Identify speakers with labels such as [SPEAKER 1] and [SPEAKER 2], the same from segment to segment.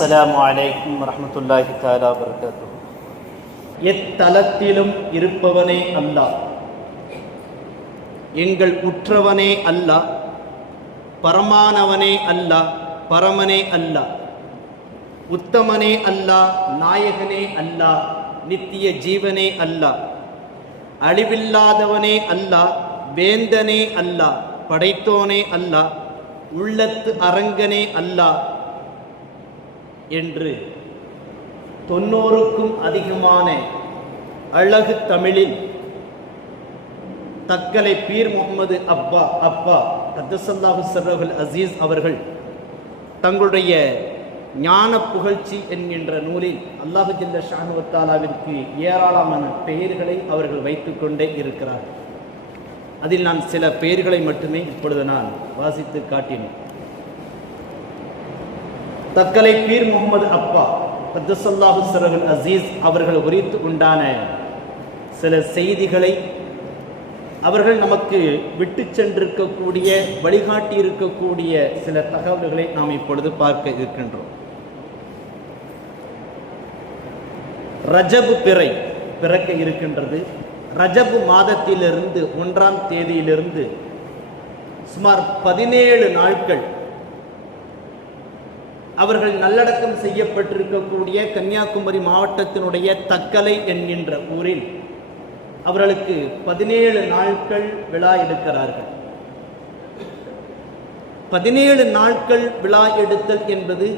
[SPEAKER 1] அஸ்லாம் வலைக்கும் வரமத்துல்லாஹி தாலா வரகாத்து எத்தலத்திலும் இருப்பவனே அல்லாஹ். எங்கள் உற்றவனே அல்லாஹ். பரமானவனே அல்லாஹ். பரமனே அல்லாஹ். உத்தமனே அல்லாஹ். நாயகனே அல்லாஹ். நித்திய ஜீவனே அல்லாஹ். அழிவில்லாதவனே அல்லாஹ். வேந்தனே அல்லாஹ். படைத்தோனே அல்லாஹ். உள்ளத்து அரங்கனே அல்லாஹ். என்று தொண்ணூறுக்கும் அதிகமான அழகு தமிழில் தக்கலை பீர் முகமது அப்பா அப்பா கத்தசல்லாஹு சர்ரகுல் அசீஸ் அவர்கள் தங்களுடைய ஞான புகழ்ச்சி என்கின்ற நூலில் அல்லாஹு ஜில்ல ஷானுவத்தாலாவிற்கு ஏராளமான பெயர்களை அவர்கள் வைத்துக்கொண்டே இருக்கிறார் அதில் நான் சில பெயர்களை மட்டுமே இப்பொழுது நான் வாசித்து காட்டினேன். தக்கலை பீர் முகமது அப்பா கத்தசல்லாஹு சரகுல் அசீஸ் அவர்கள் குறித்து உண்டான சில செய்திகளை அவர்கள் நமக்கு விட்டு சென்றிருக்கக்கூடிய வழிகாட்டி இருக்கக்கூடிய சில தகவல்களை நாம் இப்பொழுது பார்க்க இருக்கின்றோம். ரஜபு பிறை பிறக்க இருக்கின்றது. ரஜபு மாதத்திலிருந்து ஒன்றாம் தேதியிலிருந்து சுமார் பதினேழு நாட்கள் அவர்கள் நல்லடக்கம் செய்யப்பட்டிருக்கக்கூடிய கன்னியாகுமரி மாவட்டத்தினுடைய தக்கலை என்கின்ற ஊரில் அவர்களுக்கு பதினேழு நாட்கள் விழா எடுக்கிறார்கள். பதினேழு நாட்கள் விழா எடுத்தல் என்பது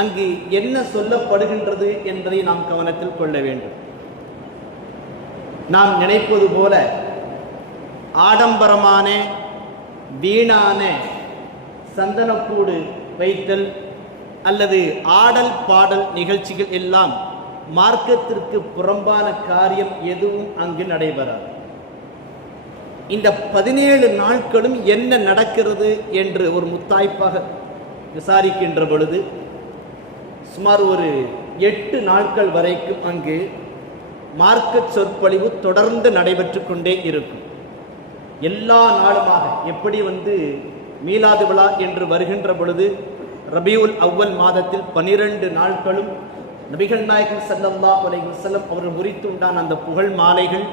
[SPEAKER 1] அங்கு என்ன சொல்லப்படுகின்றது என்பதை நாம் கவனத்தில் கொள்ள வேண்டும். நாம் நினைப்பது போல ஆடம்பரமான வீணான சந்தனக்கூடு வைத்தல் அல்லது ஆடல் பாடல் நிகழ்ச்சிகள் எல்லாம் மார்க்கத்திற்கு புறம்பான காரியம் எதுவும் அங்கு நடைபெறாது. இந்த பதினேழு நாட்களும் என்ன நடக்கிறது என்று ஒரு முத்தாய்ப்பாக விசாரிக்கின்ற பொழுது சுமார் ஒரு எட்டு நாட்கள் வரைக்கும் அங்கு மார்க்க சொற்பொழிவு தொடர்ந்து நடைபெற்று கொண்டே இருக்கும். எல்லா நாளுமாக எப்படி வந்து மீலாது விழா என்று வருகின்ற பொழுது ரபியுல் அவ்வல் மாதத்தில் பனிரெண்டு நாட்களும் நபிகள் நாயகம் சல்லல்லா அலைஹி செல்லம் அவர்கள் முறித்து உண்டான அந்த புகழ் மாலைகள்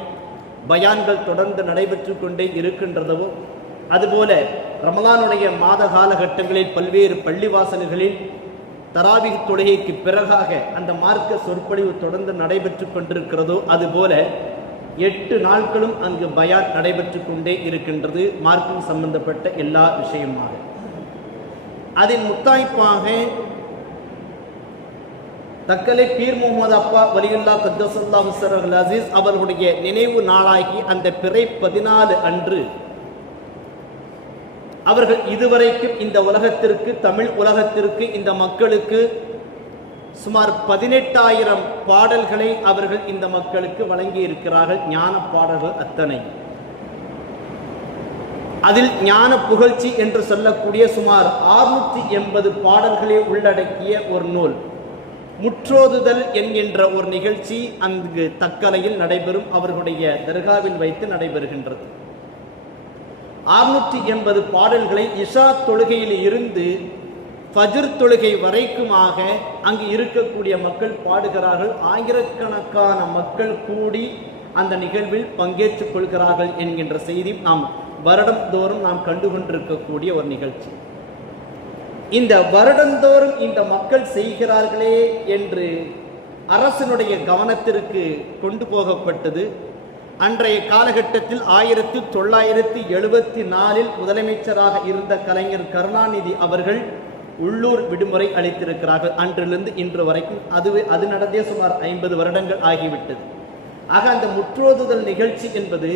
[SPEAKER 1] பயான்கள் தொடர்ந்து நடைபெற்று கொண்டே இருக்கின்றதோ அதுபோல ரமலானுடைய மாத காலகட்டங்களில் பல்வேறு பள்ளிவாசல்களில் தராவிக தொழுகைக்கு பிறகாக அந்த மார்க்க சொற்பொழிவு தொடர்ந்து நடைபெற்று கொண்டிருக்கிறதோ அதுபோல எட்டு நாட்களும் அங்கு பயான் நடைபெற்று கொண்டே இருக்கின்றது மார்க்கம் சம்பந்தப்பட்ட எல்லா விஷயமாக. அதில் முத்தாய்ப்பாக தக்கலை பீர் முகமது அப்பா வலியுல்லா கத்தசல்லா ஹுசர் அல் அசீஸ் அவர்களுடைய நினைவு நாளாகி அந்த பிறை பதினாலு அன்று அவர்கள் இதுவரைக்கும் இந்த உலகத்திற்கு தமிழ் உலகத்திற்கு இந்த மக்களுக்கு சுமார் பதினெட்டாயிரம் பாடல்களை அவர்கள் இந்த மக்களுக்கு வழங்கி இருக்கிறார்கள் ஞான பாடல்கள் அத்தனை. அதில் ஞான புகழ்ச்சி என்று சொல்லக்கூடிய சுமார் ஆறுநூற்றி எண்பது பாடல்களை உள்ளடக்கிய ஒரு நூல். முற்றோதுதல் என்கின்ற ஒரு நிகழ்ச்சி அங்கு தக்கலையில் நடைபெறும் அவர்களுடைய தர்காவில் வைத்து நடைபெறுகின்றது. அறுநூற்றி எண்பது பாடல்களை இஷா தொழுகையில் இருந்து ஃபஜிர் தொழுகை வரைக்குமாக அங்கு இருக்கக்கூடிய மக்கள் பாடுகிறார்கள். ஆயிரக்கணக்கான மக்கள் கூடி அந்த நிகழ்வில் பங்கேற்றுக் கொள்கிறார்கள் என்கின்ற செய்தி நாம் வருடந்தோறும் நாம் கண்டுகொண்டிருக்கக்கூடிய ஒரு நிகழ்ச்சி. இந்த வருடந்தோறும் இந்த மக்கள் செய்கிறார்களே என்று அரசனுடைய கவனத்திற்கு கொண்டு போகப்பட்டது. அன்றைய காலகட்டத்தில் ஆயிரத்தி தொள்ளாயிரத்தி எழுபத்தி நாலில் முதலமைச்சராக இருந்த கலைஞர் கருணாநிதி அவர்கள் உள்ளூர் விடுமுறை அளித்திருக்கிறார்கள். அன்றிலிருந்து இன்று வரைக்கும் அதுவே அது நடந்தே சுமார் ஐம்பது வருடங்கள் ஆகிவிட்டது. ஆக அந்த முற்றோதுதல் நிகழ்ச்சி என்பது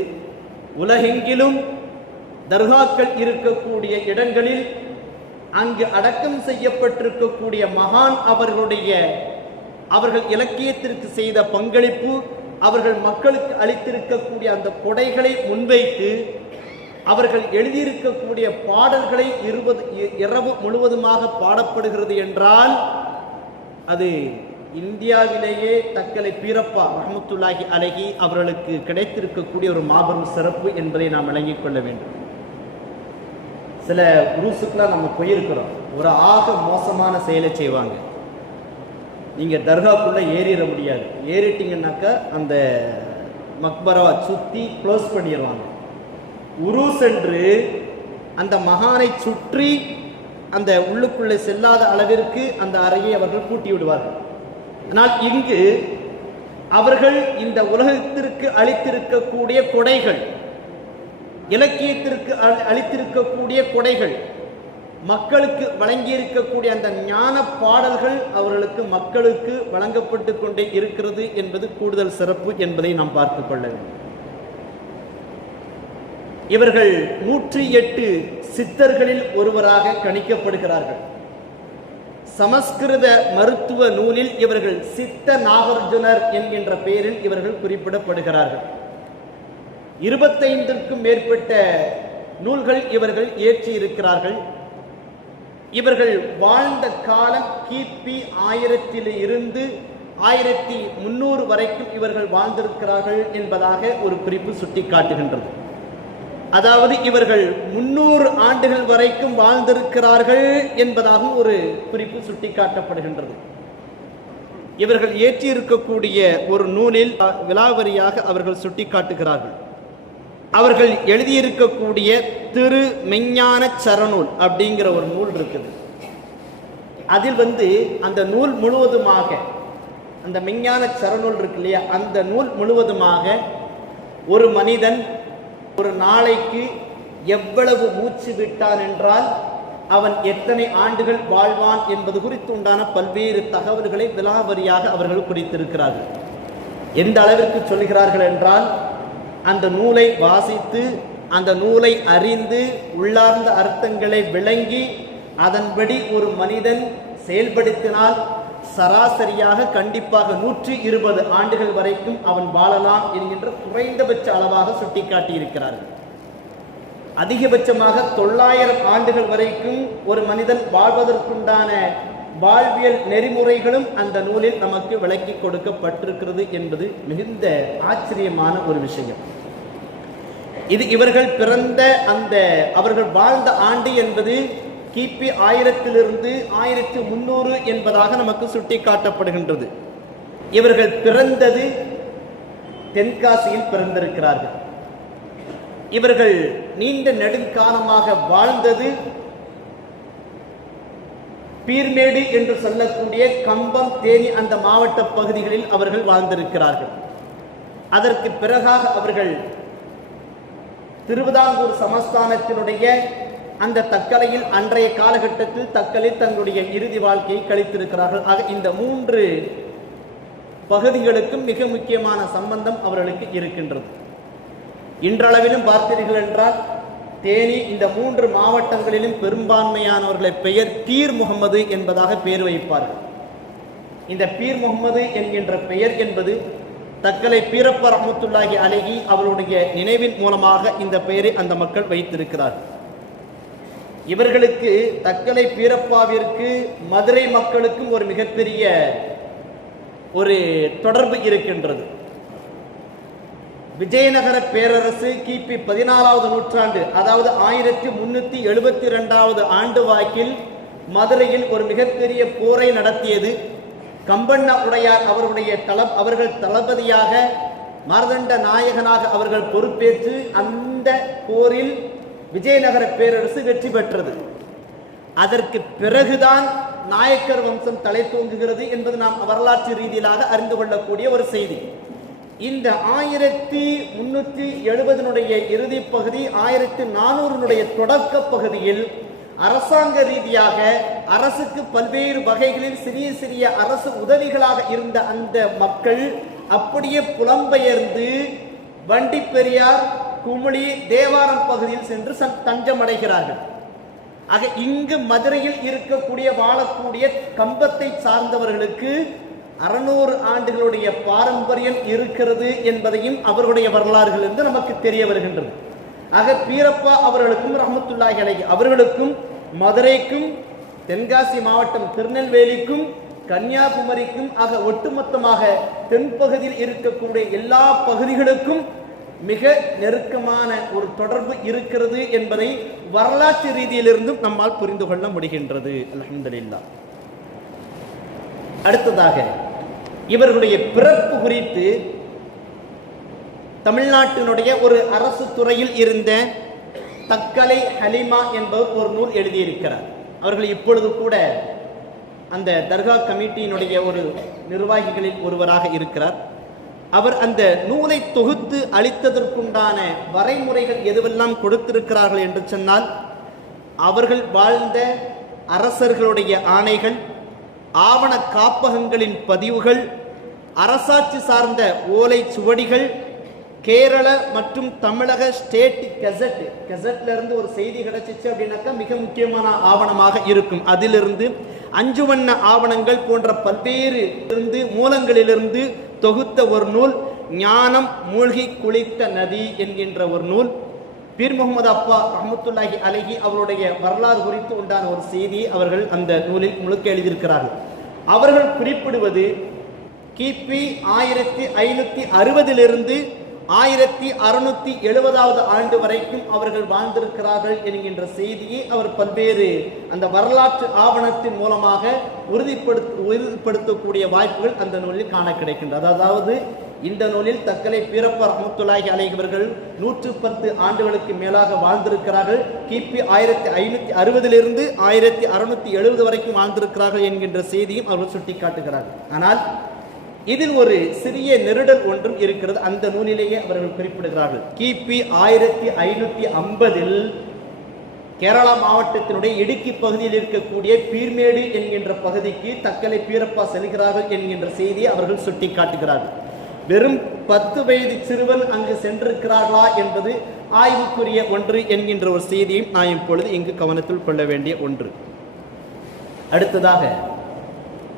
[SPEAKER 1] உலகெங்கிலும் தர்காக்கள் இருக்கக்கூடிய இடங்களில் அங்கு அடக்கம் செய்யப்பட்டிருக்கக்கூடிய மகான் அவர்களுடைய அவர்கள் இலக்கியத்திற்கு செய்த பங்களிப்பு அவர்கள் மக்களுக்கு அளித்திருக்கக்கூடிய அந்த கொடைகளை முன்வைத்து அவர்கள் எழுதியிருக்கக்கூடிய பாடல்களை இருபது இரவு முழுவதுமாக பாடப்படுகிறது என்றால் அது இந்தியாவிலேயே தக்கலை பீரப்பா ரஹமத்துல்லாஹி அலகி அவர்களுக்கு கிடைத்திருக்கக்கூடிய ஒரு மாபெரும் சிறப்பு என்பதை நாம் விளங்கிக் கொள்ள வேண்டும். சில குரூஸுக்கெலாம் நம்ம போயிருக்கிறோம். ஒரு ஆக மோசமான செயலை செய்வாங்க. நீங்கள் தர்காக்குள்ளே ஏறிட முடியாது. ஏறிட்டீங்கன்னாக்கா அந்த மக்பராவை சுற்றி க்ளோஸ் பண்ணிடுவாங்க உரு சென்று அந்த மகானை சுற்றி அந்த உள்ளுக்குள்ளே செல்லாத அளவிற்கு அந்த அறையை அவர்கள் பூட்டி விடுவார்கள். ஆனால் இங்கு அவர்கள் இந்த உலகத்திற்கு அளித்திருக்கக்கூடிய கொடைகள் இலக்கியத்திற்கு அளித்திருக்கக்கூடிய கொடைகள் மக்களுக்கு வழங்கியிருக்கக்கூடிய அந்த ஞான பாடல்கள் அவர்களுக்கு மக்களுக்கு வழங்கப்பட்டு கொண்டே இருக்கிறது என்பது கூடுதல் சிறப்பு என்பதை நாம் பார்த்துக் கொள்ள வேண்டும். இவர்கள் நூற்றி எட்டு சித்தர்களில் ஒருவராக கணிக்கப்படுகிறார்கள். சமஸ்கிருத மருத்துவ நூலில் இவர்கள் சித்த நாகார்ஜுனர் என்கின்ற பெயரில் இவர்கள் குறிப்பிடப்படுகிறார்கள். இருபத்தைந்திற்கும் மேற்பட்ட நூல்கள் இவர்கள் இயற்றி இருக்கிறார்கள் இவர்கள் வாழ்ந்த காலம் கிபி ஆயிரத்தில் இருந்து ஆயிரத்தி முன்னூறு வரைக்கும் இவர்கள் வாழ்ந்திருக்கிறார்கள் என்பதாக ஒரு குறிப்பு சுட்டிக்காட்டுகின்றது. அதாவது இவர்கள் முன்னூறு ஆண்டுகள் வரைக்கும் வாழ்ந்திருக்கிறார்கள் என்பதாகவும் ஒரு குறிப்பு சுட்டிக்காட்டப்படுகின்றது. இவர்கள் ஏற்றியிருக்கக்கூடிய ஒரு நூலில் விலாவரியாக அவர்கள் சுட்டிக்காட்டுகிறார்கள். அவர்கள் எழுதியிருக்கக்கூடிய திரு மெஞ்ஞான சரநூல் அப்படிங்கிற ஒரு நூல் இருக்குது. அதில் வந்து அந்த நூல் முழுவதுமாக அந்த மெஞ்ஞான சரநூல் இருக்கு இல்லையா? அந்த நூல் முழுவதுமாக ஒரு மனிதன் ஒரு நாளைக்கு எவ்வளவு மூச்சு விட்டான் என்றால் அவன் எத்தனை ஆண்டுகள் வாழ்வான் என்பது குறித்து உண்டான பல்வேறு தகவல்களை விலாவரியாக அவர்கள் குறித்திருக்கிறார்கள். எந்த அளவிற்கு சொல்கிறார்கள் என்றால் அந்த நூலை வாசித்து அந்த நூலை அறிந்து உள்ளார்ந்த அர்த்தங்களை விளங்கி அதன்படி ஒரு மனிதன் செயல்படுத்தினால் சராசரியாக கண்டிப்பாக நூற்றி இருபது ஆண்டுகள் வரைக்கும் அவன் வாழலாம் என்கின்ற குறைந்தபட்ச அளவாக சுட்டிக்காட்டியிருக்கிறார்கள் அதிகபட்சமாக தொள்ளாயிரம் ஆண்டுகள் வரைக்கும் ஒரு மனிதன் வாழ்வதற்குண்டான வாழ்வியல் நெறிமுறைகளும் அந்த நூலில் நமக்கு விளக்கி கொடுக்கப்பட்டிருக்கிறது என்பது மிகுந்த ஆச்சரியமான ஒரு விஷயம். இது இவர்கள் பிறந்த அந்த அவர்கள் வாழ்ந்த ஆண்டு என்பது கிபி ஆயிரத்திலிருந்து ஆயிரத்தி முன்னூறு என்பதாக நமக்கு சுட்டிக்காட்டப்படுகின்றது. இவர்கள் பிறந்தது தென்காசியில் பிறந்திருக்கிறார்கள். இவர்கள் நீண்ட நெடுங்காலமாக வாழ்ந்தது பீர்மேடு என்று சொல்லக்கூடிய கம்பம் தேனி அந்த மாவட்ட பகுதிகளில் அவர்கள் வாழ்ந்திருக்கிறார்கள். அதற்கு பிறகாக அவர்கள் திருவிதாங்கூர் சமஸ்தானத்தினுடைய அந்த தக்கலையில் அன்றைய காலகட்டத்தில் தக்கலில் தங்களுடைய இறுதி வாழ்க்கையை கழித்திருக்கிறார்கள். ஆக இந்த மூன்று பகுதிகளுக்கும் மிக முக்கியமான சம்பந்தம் அவர்களுக்கு இருக்கின்றது. இன்றளவிலும் பார்த்தீர்கள் என்றால் தேனி இந்த மூன்று மாவட்டங்களிலும் பெரும்பான்மையானவர்களை பெயர் பீர் முகமது என்பதாக பெயர் வைப்பார்கள். இந்த பீர் முகமது என்கின்ற பெயர் என்பது தக்கலை பீரப்ப ரஹமத்துல்லாஹி அழகி அவருடைய நினைவின் மூலமாக இந்த பெயரை அந்த மக்கள் வைத்திருக்கிறார். இவர்களுக்கு தக்கலை பீரப்பாவிற்கு மதுரை மக்களுக்கும் ஒரு மிகப்பெரிய ஒரு தொடர்பு இருக்கின்றது. விஜயநகர பேரரசு கிபி பதினாலாவது நூற்றாண்டு அதாவது ஆயிரத்தி முன்னூத்தி எழுபத்தி ரெண்டாவது ஆண்டு வாக்கில் மதுரையில் ஒரு மிகப்பெரிய போரை நடத்தியது. கம்பண்ண உடையார் அவருடைய தள அவர்கள் தளபதியாக மரதண்ட நாயகனாக அவர்கள் பொறுப்பேற்று அந்த போரில் விஜயநகர பேரரசு வெற்றி பெற்றது. அதற்கு பிறகுதான் நாயக்கர் வம்சம் தலை தூங்குகிறது என்பது நாம் வரலாற்று ரீதியிலாக அறிந்து கொள்ளக்கூடிய ஒரு செய்தி. இந்த ஆயிரத்தி முன்னூற்றி எழுபதனுடைய இறுதி பகுதி ஆயிரத்தி நானூறுனுடைய தொடக்க பகுதியில் அரசாங்க ரீதியாக அரசுக்கு பல்வேறு வகைகளில் சிறிய சிறிய அரசு உதவிகளாக இருந்த அந்த மக்கள் அப்படியே புலம்பெயர்ந்து வண்டி பெரியார் குமுளி தேவாரம் பகுதியில் சென்று சன்- தஞ்சமடைகிறார்கள். ஆக இங்கு மதுரையில் இருக்கக்கூடிய வாழக்கூடிய கம்பத்தை சார்ந்தவர்களுக்கு அறுநூறு ஆண்டுகளுடைய பாரம்பரியம் இருக்கிறது என்பதையும் அவர்களுடைய வரலாறுகளிலிருந்து நமக்கு தெரிய வருகின்றது. ஆக பீரப்பா அவர்களுக்கும் ரஹமத்துல்லாஹி அலைஹி அவர்களுக்கும் மதுரைக்கும் தென்காசி மாவட்டம் திருநெல்வேலிக்கும் கன்னியாகுமரிக்கும் ஆக ஒட்டுமொத்தமாக தென்பகுதியில் இருக்கக்கூடிய எல்லா பகுதிகளுக்கும் மிக நெருக்கமான ஒரு தொடர்பு இருக்கிறது என்பதை வரலாற்று ரீதியிலிருந்தும் நம்மால் புரிந்து கொள்ள முடிகின்றது. அலமதுல்லா அடுத்ததாக இவர்களுடைய பிறப்பு குறித்து தமிழ்நாட்டினுடைய ஒரு அரசு துறையில் இருந்த தக்கலை ஹலிமா என்பவர் ஒரு நூல் எழுதியிருக்கிறார். அவர்கள் இப்பொழுது கூட அந்த தர்கா கமிட்டியினுடைய ஒரு நிர்வாகிகளில் ஒருவராக இருக்கிறார். அவர் அந்த நூலை தொகுத்து அளித்ததற்குண்டான வரைமுறைகள் எதுவெல்லாம் கொடுத்திருக்கிறார்கள் என்று சொன்னால் அவர்கள் வாழ்ந்த அரசர்களுடைய ஆணைகள் ஆவண காப்பகங்களின் பதிவுகள் அரசாட்சி சார்ந்த ஓலை சுவடிகள் கேரள மற்றும் தமிழக ஸ்டேட் கெசட் கெசட்ல இருந்து ஒரு செய்தி கிடைச்சிச்சு அப்படின்னாக்கா மிக முக்கியமான ஆவணமாக இருக்கும். அதிலிருந்து அஞ்சு வண்ண ஆவணங்கள் போன்ற பல்வேறு இருந்து மூலங்களிலிருந்து தொகுத்த ஒரு நூல் ஞானம் மூழ்கி குளித்த நதி என்கின்ற ஒரு நூல். பீர் முகமது அப்பா ரஹமத்துல்லாஹி அலஹி அவருடைய வரலாறு குறித்து உண்டான ஒரு செய்தியை அவர்கள் அந்த நூலில் முழுக்க எழுதியிருக்கிறார்கள். அவர்கள் குறிப்பிடுவது கிபி ஆயிரத்தி ஐநூத்தி அறுபதிலிருந்து ஆயிரத்தி அறுநூத்தி எழுபதாவது ஆண்டு வரைக்கும் அவர்கள் வாழ்ந்திருக்கிறார்கள் என்கின்ற செய்தியை அவர் பல்வேறு அந்த வரலாற்று ஆவணத்தின் மூலமாக உறுதிப்படுத்த உறுதிப்படுத்தக்கூடிய வாய்ப்புகள் அந்த நூலில் காண கிடைக்கின்றது. அதாவது இந்த நூலில் தக்கலை பீரப்ப ரஹமத்துல்லாஹி அலைகிறவர்கள் நூற்று பத்து ஆண்டுகளுக்கு மேலாக வாழ்ந்திருக்கிறார்கள். கிபி ஆயிரத்தி ஐநூத்தி அறுபதிலிருந்து ஆயிரத்தி அறுநூத்தி எழுபது வரைக்கும் வாழ்ந்திருக்கிறார்கள் என்கின்ற செய்தியும் அவர்கள் சுட்டிக்காட்டுகிறார்கள். ஆனால் இதில் ஒரு சிறிய நெருடல் ஒன்றும் இருக்கிறது. அந்த நூலிலேயே அவர்கள் குறிப்பிடுகிறார்கள். கிபி ஆயிரத்தி ஐநூத்தி ஐம்பதில் கேரளா மாவட்டத்தினுடைய இடுக்கி பகுதியில் இருக்கக்கூடிய பீர்மேடு என்கின்ற பகுதிக்கு தக்கலை பீரப்பா செல்கிறார்கள் என்கின்ற செய்தியை அவர்கள் சுட்டி காட்டுகிறார்கள் வெறும் பத்து வயது சிறுவன் அங்கு சென்றிருக்கிறார்களா என்பது ஆய்வுக்குரிய ஒன்று என்கின்ற ஒரு செய்தியும் நான் இப்பொழுது இங்கு கவனத்தில் கொள்ள வேண்டிய ஒன்று. அடுத்ததாக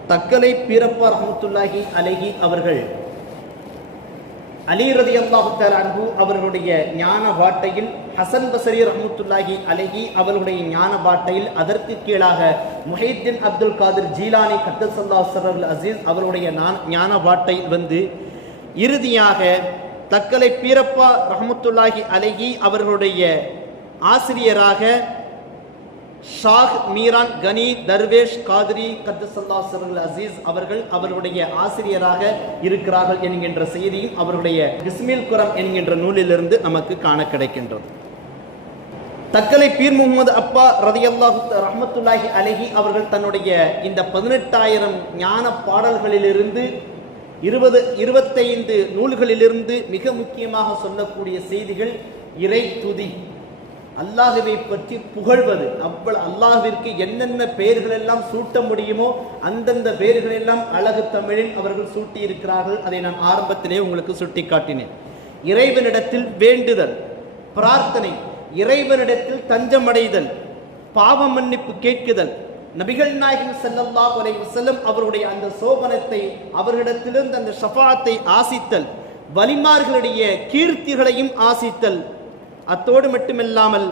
[SPEAKER 1] தக்கலை பீரப்பா ரஹமத்துல்லாஹி அலஹி அவர்கள். அலி ரதி அல்லாஹு அன்பு அவர்களுடைய ஞான பாட்டையில் ஹசன் பசரி ரஹமத்துல்லாஹி அலஹி அவர்களுடைய ஞான பாட்டையில் அதற்கு கீழாக முஹைத்தீன் அப்துல் காதிர் ஜீலானி கத்தசல்லா சரல் அசீஸ் அவருடைய ஞான பாட்டையில் வந்து இறுதியாக தக்கலை பீரப்பா ரஹமத்துல்லாஹி அலஹி அவர்களுடைய ஆசிரியராக ஷாஹ் மீரான் கனி தர்வேஷ் காதிரி கத்தசல்லாஸ் அவர்கள் அசீஸ் அவர்கள் அவருடைய ஆசிரியராக இருக்கிறார்கள் என்கின்ற செய்தியும் அவருடைய இஸ்மில் குரம் என்கின்ற நூலிலிருந்து நமக்கு காண கிடைக்கின்றது. தக்கலை பீர் முகமது அப்பா ரதியல்லாஹு ரஹமத்துல்லாஹி அலஹி அவர்கள் தன்னுடைய இந்த பதினெட்டாயிரம் ஞான பாடல்களிலிருந்து இருபது இருபத்தைந்து நூல்களிலிருந்து மிக முக்கியமாக சொல்லக்கூடிய செய்திகள் இறை துதி. அல்லாஹுவை பற்றி புகழ்வது. அவ்வளவு அல்லாஹிற்கு என்னென்ன பெயர்கள் எல்லாம் சூட்ட முடியுமோ அந்தந்த பெயர்கள் எல்லாம் அழகு தமிழில் அவர்கள் சூட்டி இருக்கிறார்கள் அதை நான் ஆரம்பத்திலே உங்களுக்கு சுட்டி காட்டினேன் இறைவனிடத்தில் வேண்டுதல் பிரார்த்தனை இறைவனிடத்தில் தஞ்சமடைதல் பாவ மன்னிப்பு கேட்குதல் நபிகள் நாயகம் செல்லல்லாஹ் அலை செல்லும் அவருடைய அந்த சோபனத்தை அவர்களிடத்திலிருந்து அந்த ஷஃபாத்தை ஆசித்தல் வலிமார்களுடைய கீர்த்திகளையும் ஆசித்தல் அத்தோடு மட்டுமில்லாமல்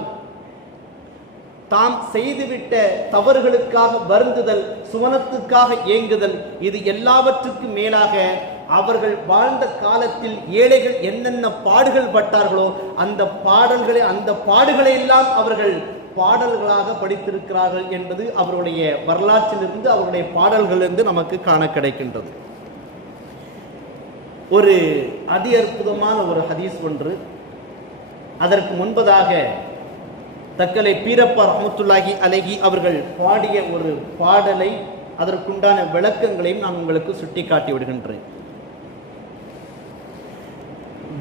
[SPEAKER 1] தாம் செய்துவிட்ட தவறுகளுக்காக வருந்துதல் சுவனத்துக்காக ஏங்குதல் இது எல்லாவற்றுக்கும் மேலாக அவர்கள் வாழ்ந்த காலத்தில் ஏழைகள் என்னென்ன பாடுகள் பட்டார்களோ அந்த பாடல்களை அந்த பாடுகளை எல்லாம் அவர்கள் பாடல்களாக படித்திருக்கிறார்கள் என்பது அவருடைய வரலாற்றிலிருந்து அவருடைய பாடல்களிலிருந்து நமக்கு காண கிடைக்கின்றது. ஒரு அதி அற்புதமான ஒரு ஹதீஸ் ஒன்று. அதற்கு முன்பதாக தக்கலை பீரப்பா ரஹமத்துல்லாஹி அலகி அவர்கள் பாடிய ஒரு பாடலை அதற்குண்டான விளக்கங்களையும் நான் உங்களுக்கு சுட்டிக்காட்டி விடுகின்றேன்.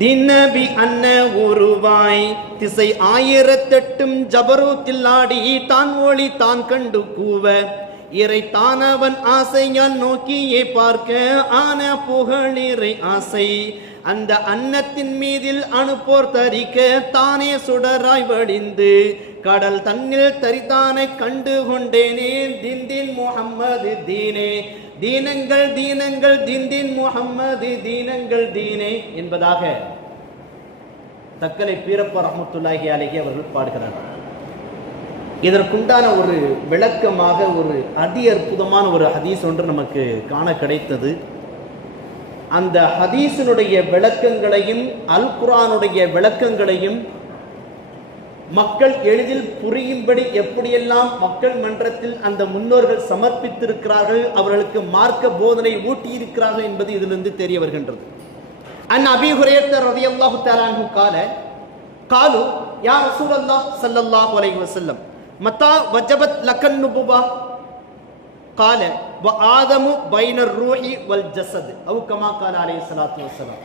[SPEAKER 1] தினபி அன்ன உருவாய் திசை ஆயிரத்தெட்டும் ஜபரூத்தில்லாடி தான் ஒளி தான் கண்டு கூவ இறை தானவன் ஆசையால் நோக்கியே பார்க்க ஆன புகழிறை ஆசை அந்த அன்னத்தின் மீதில் அனுப்போர் தரிக்க தானே சுடராய் வடிந்து கடல் தன்னில் தரித்தானை கண்டு கொண்டேனே தின்தின் முகம்மது தீனே தீனங்கள் தீனங்கள் தின்தின் முகம்மது தீனங்கள் தீனே என்பதாக தக்கலை பீரப்ப ரஹமத்துல்லாஹி அழகி அவர்கள் பாடுகிறார்கள். இதற்குண்டான ஒரு விளக்கமாக ஒரு அதி அற்புதமான ஒரு ஹதீஸ் ஒன்று நமக்கு காண கிடைத்தது. அந்த ஹதீஸினுடைய விளக்கங்களையும் அல் குரானுடைய விளக்கங்களையும் மக்கள் எளிதில் புரியும்படி எப்படியெல்லாம் மக்கள் மன்றத்தில் அந்த முன்னோர்கள் சமர்ப்பித்திருக்கிறார்கள் அவர்களுக்கு மார்க்க போதனை ஊட்டியிருக்கிறார்கள் என்பது இதிலிருந்து தெரிய வருகின்றது அன் அபி ஹுரேத்தர் ரதி அல்லாஹு அன்ஹு கால காலு யா ரசூலல்லாஹ் ஸல்லல்லாஹு அலைஹி வஸல்லம் மத்தா வஜபத் லக்கன் நுபுவா قال وآدم بين الروح والجسد أو كما قال عليه الصلاة والسلام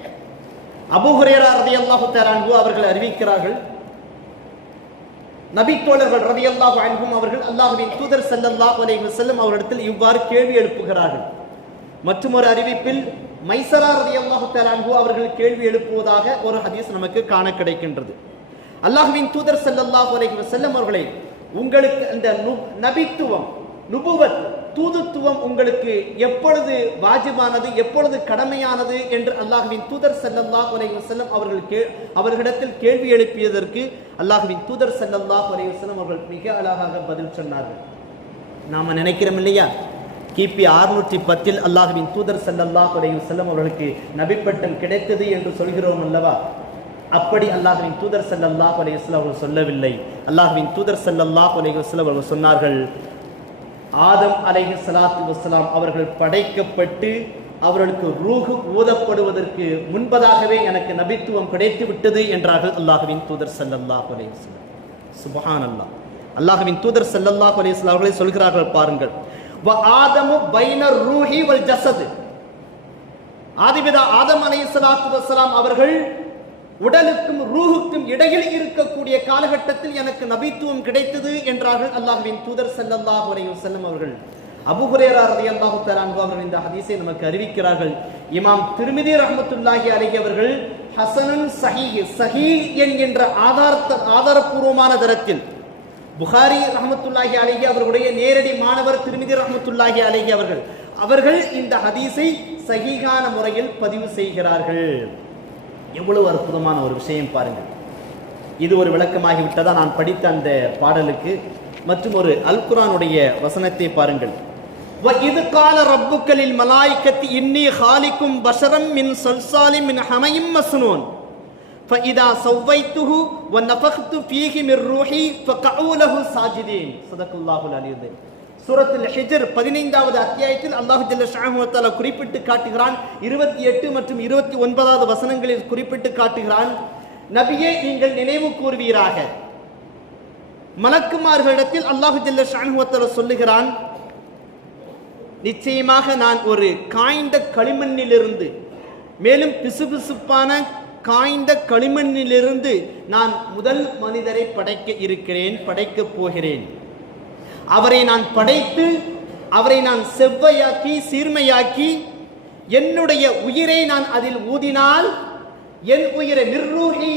[SPEAKER 1] அபூ ஹுரேரா ரலியல்லாஹு தஆலா அன்ஹு அவர்கள் அறிவிக்கிறார்கள் நபி தோழர்கள் ரலியல்லாஹு அன்ஹும் அவர்கள் அல்லாஹ்வின் தூதர் ஸல்லல்லாஹு அலைஹி வஸல்லம் அவரிடத்தில் இவ்வாறு கேள்வி எழுப்புகிறார்கள் மற்றும் ஒரு அறிவிப்பில் மைசரா ரலியல்லாஹு தஆலா அன்ஹு அவர்கள் கேள்வி எழுப்புவதாக ஒரு ஹதீஸ் நமக்கு காண கிடைக்கின்றது அல்லாஹ்வின் தூதர் ஸல்லல்லாஹு அலைஹி வஸல்லம் அவர்களே உங்களுக்கு அந்த நு- நபித்துவம் நுபுவத் தூதுத்துவம் உங்களுக்கு எப்பொழுது வாஜிபானது எப்பொழுது கடமையானது என்று அல்லாஹுவின் தூதர் செல்லல்லா அலைஹி வஸல்லம் அவர்கள் கே அவர்களிடத்தில் கேள்வி எழுப்பியதற்கு அல்லாஹுவின் தூதர் ஸல்லல்லாஹு அலைஹி வஸல்லம் அவர்கள் மிக அழகாக பதில் சொன்னார்கள். நாம நினைக்கிறோம் இல்லையா? கிபி அறுநூற்றி பத்தில் அல்லாஹுவின் தூதர் ஸல்லல்லாஹு அலைஹி செல்லம் அவர்களுக்கு நபிப்பட்டம் கிடைத்தது என்று சொல்கிறோம் அல்லவா? அப்படி அல்லாஹ்வின் தூதர் ஸல்லல்லாஹு அலைஹி அவர்கள் சொல்லவில்லை. அல்லாஹுவின் தூதர் ஸல்லல்லாஹு அலைஹி வஸல்லம் அவர்கள் சொன்னார்கள் ஆதம் அலைஹி சலாத்து வசலாம் அவர்கள் படைக்கப்பட்டு அவர்களுக்கு ரூஹு ஊதப்படுவதற்கு முன்பதாகவே எனக்கு நபித்துவம் கிடைத்து விட்டது என்றார்கள் அல்லாஹுவின் தூதர் ஸல்லல்லாஹு அலைஹி சுபஹான் அல்லா அல்லாஹுவின் தூதர் ஸல்லல்லாஹு அலைஹி அவர்களை சொல்கிறார்கள் பாருங்கள். வ ஆதமு பைனர் ரூஹி வல் ஜசது ஆதிபிதா ஆதம் அலை சலாத்து வசலாம் அவர்கள் உடலுக்கும் ரூஹுக்கும் இடையில் இருக்கக்கூடிய காலகட்டத்தில் எனக்கு நபித்துவம் கிடைத்தது என்றார்கள் அல்லாஹுவின் தூதர் ஸல்லல்லாஹு அலைஹி செல்லும் அவர்கள். அபூ ஹுரைரா ரலியல்லாஹு தஆலா அவர்கள் இந்த ஹதீஸை நமக்கு அறிவிக்கிறார்கள். இமாம் திருமிதி ரஹமத்துல்லாஹி அலகி அவர்கள் ஹசனன் சஹி சஹி என்கின்ற ஆதாரத்த ஆதாரப்பூர்வமான தரத்தில் புகாரி ரஹமத்துல்லாஹி அலகி அவர்களுடைய நேரடி மாணவர் திருமிதி ரஹமத்துல்லாஹி அலகி அவர்கள் அவர்கள் இந்த ஹதீஸை சகிகான முறையில் பதிவு செய்கிறார்கள். எவ்வளவு அற்புதமான ஒரு விஷயம் பாருங்கள் இது ஒரு விளக்கமாகி விட்டதா நான் படித்த அந்த பாடலுக்கு மற்றும் ஒரு அல் குர்ஆனுடைய வசனத்தை பாருங்கள் وَإِذْ قَالَ رَبُّكَ لِلْمَلَائِكَةِ إِنِّي خَالِقٌ بَشَرًا مِنْ صَلْصَالٍ مِنْ حَمَإٍ مَسْنُونٍ فإذا سويته ونفخت فيه من روحي فقعوا له ساجدين صدق الله العلي العظيم சூரத்தில் ஹிஜர் பதினைந்தாவது அத்தியாயத்தில் அல்லாஹு ஜல்ல ஷாஹு குறிப்பிட்டு காட்டுகிறான். இருபத்தி எட்டு மற்றும் இருபத்தி ஒன்பதாவது வசனங்களில் குறிப்பிட்டு காட்டுகிறான். நபியே நீங்கள் நினைவு கூறுவீராக மலக்குமார்களிடத்தில் அல்லாஹு ஜல்ல ஷாஹு சொல்லுகிறான் நிச்சயமாக நான் ஒரு காய்ந்த களிமண்ணிலிருந்து மேலும் பிசுபிசுப்பான காய்ந்த களிமண்ணிலிருந்து நான் முதல் மனிதரை படைக்க இருக்கிறேன் படைக்கப் போகிறேன். அவரை நான் படைத்து அவரை நான் செவ்வையாக்கி சீர்மையாக்கி என்னுடைய உயிரை நான் அதில் ஊதினால் என் உயிரை நிர்ரூகி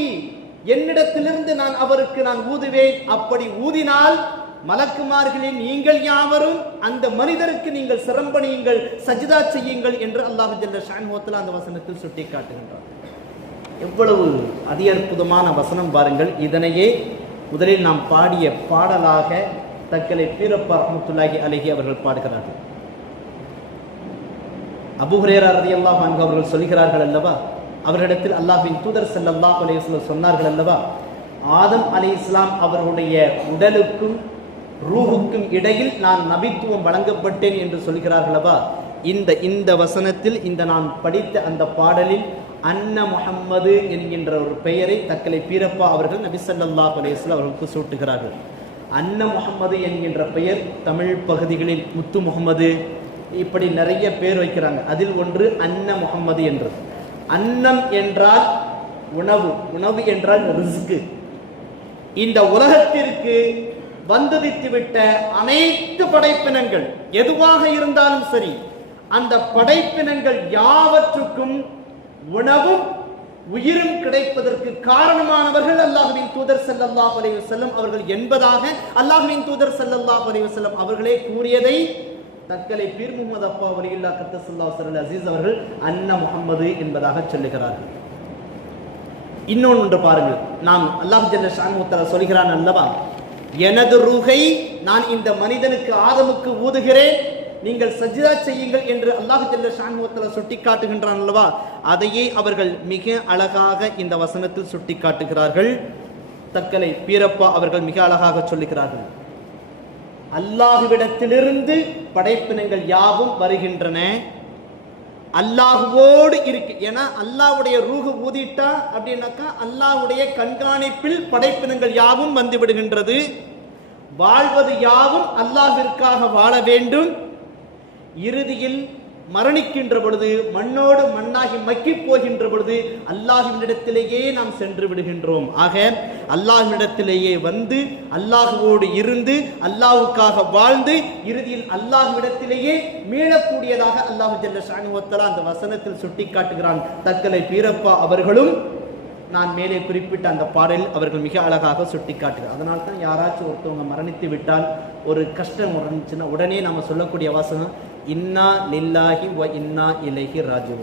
[SPEAKER 1] என்னிடத்திலிருந்து நான் அவருக்கு நான் ஊதுவேன். அப்படி ஊதினால் மலக்குமார்களின் நீங்கள் யாவரும் அந்த மனிதருக்கு நீங்கள் சிரம்பணியுங்கள் சஜிதா செய்யுங்கள் என்று அல்லாஹு ஜல்ல ஷான்ஹோத்தலா அந்த வசனத்தில் சுட்டி காட்டுகின்றார் எவ்வளவு அதி அற்புதமான வசனம் பாருங்கள். இதனையே முதலில் நாம் பாடிய பாடலாக தக்கலை பீரப்பா ரஹமத்துல்லாஹி அலஹி அவர்கள் பாடுகிறார்கள். அபு ஹுரேரா ரலியல்லாஹு அங்கு அவர்கள் சொல்கிறார்கள் அல்லவா? அவர்களிடத்தில் அல்லாஹின் தூதர் ஸல்லல்லாஹு அலைஹி சொன்னார்கள் அல்லவா? ஆதம் அலைஹிஸ்ஸலாம் அவர்களுடைய உடலுக்கும் ரூஹுக்கும் இடையில் நான் நபித்துவம் வழங்கப்பட்டேன் என்று சொல்கிறார்களவா இந்த இந்த வசனத்தில் இந்த நான் படித்த அந்த பாடலில் அன்ன முகம்மது என்கின்ற ஒரு பெயரை தக்கலை பீரப்பா அவர்கள் நபி சல்லாஹ் அலைஹி அவர்களுக்கு சூட்டுகிறார்கள். அன்ன முகமது என்கின்ற பெயர் தமிழ் பகுதிகளில் முத்து முகமது இப்படி நிறைய பேர் வைக்கிறாங்க. அதில் ஒன்று அன்ன முகம்மது என்று அன்னம் என்றால் உணவு. உணவு என்றால் ரிஸ்கு இந்த உலகத்திற்கு வந்துதித்து விட்ட அனைத்து படைப்பினங்கள் எதுவாக இருந்தாலும் சரி அந்த படைப்பினங்கள் யாவற்றுக்கும் உணவும் உயிரும் கிடைப்பதற்கு காரணமானவர்கள் அல்லாஹுவின் தூதர் செல்லல்லா அலைஹி செல்லும் அவர்கள் என்பதாக அல்லாஹுவின் தூதர் செல்லல்லா அலைஹி செல்லும் அவர்களே கூறியதை தக்கலை பீர் முகமது அப்பா வலியுல்லா கத்தசல்லா சரல் அசீஸ் அவர்கள் அன்ன முகம்மது என்பதாக சொல்லுகிறார்கள். இன்னொன்று ஒன்று பாருங்கள். நாம் அல்லாஹ் ஜல்ல ஷான்முத்தலா சொல்கிறான் அல்லவா? எனது ரூகை நான் இந்த மனிதனுக்கு ஆதமுக்கு ஊதுகிறேன். நீங்கள் சஜிதா செய்யுங்கள் என்று அல்லாஹு ஜல்ல ஷான்முத்தலா சுட்டி காட்டுகின்றான் அல்லவா? அதையே அவர்கள் மிக அழகாக இந்த வசனத்தில் சுட்டி காட்டுகிறார்கள் தக்கலை பீரப்பா அவர்கள் மிக அழகாக சொல்லுகிறார்கள். அல்லாஹுவிடத்திலிருந்து படைப்பினங்கள் யாவும் வருகின்றன. அல்லாஹுவோடு இருக்கு. ஏன்னா அல்லாஹுடைய ரூஹு ஊதிட்டா அப்படின்னாக்கா அல்லாஹ்வுடைய கண்காணிப்பில் படைப்பினங்கள் யாவும் வந்து விடுகின்றது. வாழ்வது யாவும் அல்லாஹிற்காக வாழ வேண்டும். இறுதியில் மரணிக்கின்ற பொழுது மண்ணோடு மண்ணாகி மக்கி போகின்ற பொழுது அல்லாஹினிடத்திலேயே நாம் சென்று விடுகின்றோம். ஆக அல்லாஹ்விடத்திலேயே வந்து அல்லாஹுவோடு இருந்து அல்லாஹுக்காக வாழ்ந்து இறுதியில் அல்லாஹ்விடத்திலேயே மீளக்கூடியதாக அல்லாஹு ஜல்ல ஷானுவத்தலா அந்த வசனத்தில் சுட்டி காட்டுகிறான் தக்கலை பீரப்பா அவர்களும் நான் மேலே குறிப்பிட்ட அந்த பாடலில் அவர்கள் மிக அழகாக சுட்டி காட்டுகிறார் அதனால தான் யாராச்சும் ஒருத்தவங்க மரணித்து விட்டால் ஒரு கஷ்டம் இருந்துச்சுன்னா உடனே நம்ம சொல்லக்கூடிய வாசகம் இன்னா லில்லாஹி வ இன்னா இலகி ராஜு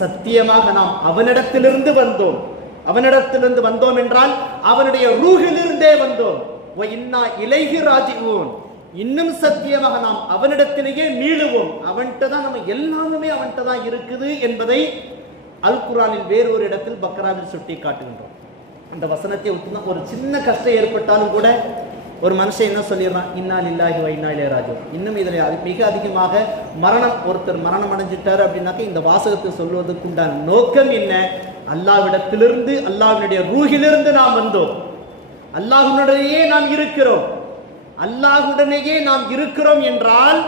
[SPEAKER 1] சத்தியமாக நாம் அவனிடத்திலிருந்து வந்தோம். அவனிடத்திலிருந்து வந்தோம் என்றால் அவனுடைய ரூஹிலிருந்தே வந்தோம். வ இன்னா இலகி ராஜுவோம் இன்னும் சத்தியமாக நாம் அவனிடத்திலேயே மீளுவோம். அவன்கிட்ட தான் நம்ம எல்லாமே அவன்கிட்ட தான் இருக்குது என்பதை அல் குரானில் வேறொரு இடத்தில் பக்ராவில் சுட்டி காட்டுகின்றோம் அந்த வசனத்தை ஒரு சின்ன கஷ்டம் ஏற்பட்டாலும் கூட ஒரு மனுஷன் என்ன சொல்லிடுறான்? இன்னால் இல்லாஹி வ இன்னா இன்னும் இதில் அது மிக அதிகமாக மரணம் ஒருத்தர் மரணம் அடைஞ்சிட்டார் அப்படின்னாக்க இந்த வாசகத்தை சொல்வதற்கு உண்டான நோக்கம் என்ன? அல்லாவிடத்திலிருந்து அல்லாவினுடைய ரூஹிலிருந்து நாம் வந்தோம். அல்லாஹுடனேயே நாம் இருக்கிறோம். அல்லாஹ்வுடனேயே நாம் இருக்கிறோம் என்றால்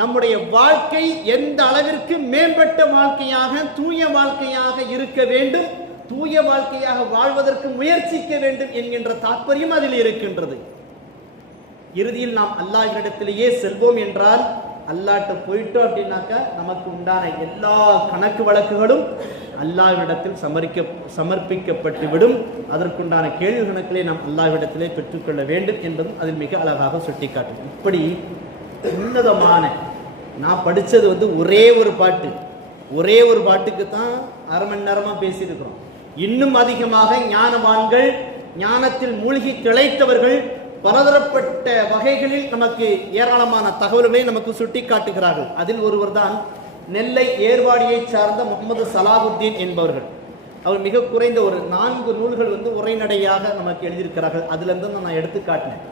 [SPEAKER 1] நம்முடைய வாழ்க்கை எந்த அளவிற்கு மேம்பட்ட வாழ்க்கையாக தூய வாழ்க்கையாக இருக்க வேண்டும் தூய வாழ்க்கையாக வாழ்வதற்கு முயற்சிக்க வேண்டும் என்கின்ற தாற்பயம் அதில் இருக்கின்றது. இறுதியில் நாம் அல்லாஹினிடத்திலேயே செல்வோம் என்றால் அல்லாட்ட போயிட்டோம் அப்படின்னாக்கா நமக்கு உண்டான எல்லா கணக்கு வழக்குகளும் அல்லாஹ்விடத்தில் சமரிக்க சமர்ப்பிக்கப்பட்டு விடும் அதற்குண்டான கேள்வி கணக்கிலே நாம் அல்லாஹ்விடத்திலே பெற்றுக்கொள்ள வேண்டும் என்பதும் அதில் மிக அழகாக சுட்டிக்காட்டும். இப்படி உன்னதமான நான் படித்தது வந்து ஒரே ஒரு பாட்டு. ஒரே ஒரு பாட்டுக்கு தான் அரை மணி நேரமாக பேசியிருக்கிறோம். இன்னும் அதிகமாக ஞானவான்கள் ஞானத்தில் மூழ்கி திளைத்தவர்கள் பலதரப்பட்ட வகைகளில் நமக்கு ஏராளமான தகவல்களை நமக்கு சுட்டி காட்டுகிறார்கள் அதில் ஒருவர் தான் நெல்லை ஏர்வாடியைச் சார்ந்த முகமது சலாஹுத்தீன் என்பவர்கள். அவர் மிக குறைந்த ஒரு நான்கு நூல்கள் வந்து உரைநடையாக நமக்கு எழுதியிருக்கிறார்கள். அதிலிருந்து நான் எடுத்து காட்டினேன்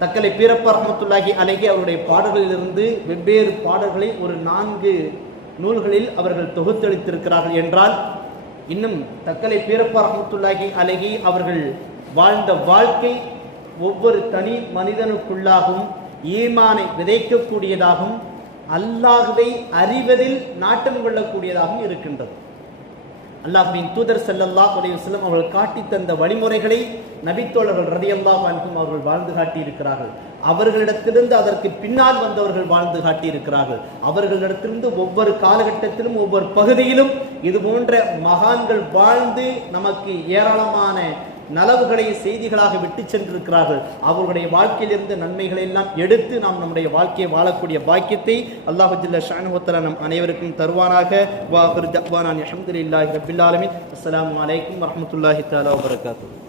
[SPEAKER 1] தக்கலை பீரப்ப ரஹமத்துல்லாஹி அழகி அவருடைய பாடல்களிலிருந்து வெவ்வேறு பாடல்களை ஒரு நான்கு நூல்களில் அவர்கள் தொகுத்தளித்திருக்கிறார்கள் என்றால் இன்னும் தக்கலை பீரப்ப ரஹமத்துல்லாஹி அழகி அவர்கள் வாழ்ந்த வாழ்க்கை ஒவ்வொரு தனி மனிதனுக்குள்ளாகவும் ஈமானை விதைக்கக்கூடியதாகவும் அல்லாஹுவை அறிவதில் நாட்டம் கொள்ளக்கூடியதாகவும் இருக்கின்றது. அல்லாஹுவின் தூதர் செல்லல்லா அலைஹி அவர்கள் காட்டி தந்த வழிமுறைகளை நபித்தோழர்கள் ரதியல்லா அன்ஹும் அவர்கள் வாழ்ந்து காட்டி இருக்கிறார்கள் அவர்களிடத்திலிருந்து அதற்கு பின்னால் வந்தவர்கள் வாழ்ந்து காட்டி இருக்கிறார்கள் அவர்களிடத்திலிருந்து ஒவ்வொரு காலகட்டத்திலும் ஒவ்வொரு பகுதியிலும் இது போன்ற மகான்கள் வாழ்ந்து நமக்கு ஏராளமான நலவுகளை செய்திகளாக விட்டு சென்றிருக்கிறார்கள். அவர்களுடைய வாழ்க்கையிலிருந்து நன்மைகளை எல்லாம் எடுத்து நாம் நம்முடைய வாழ்க்கையை வாழக்கூடிய பாக்கியத்தை அல்லாஹு ஜல்ல ஷானுஹத்தலா நம் அனைவருக்கும் தருவானாக. வாஹிர் தக்வானான் அஹமதுல்லாஹி ரபில் ஆலமின். அஸ்ஸலாமு அலைக்கும் வரஹ்மத்துல்லாஹி தஆலா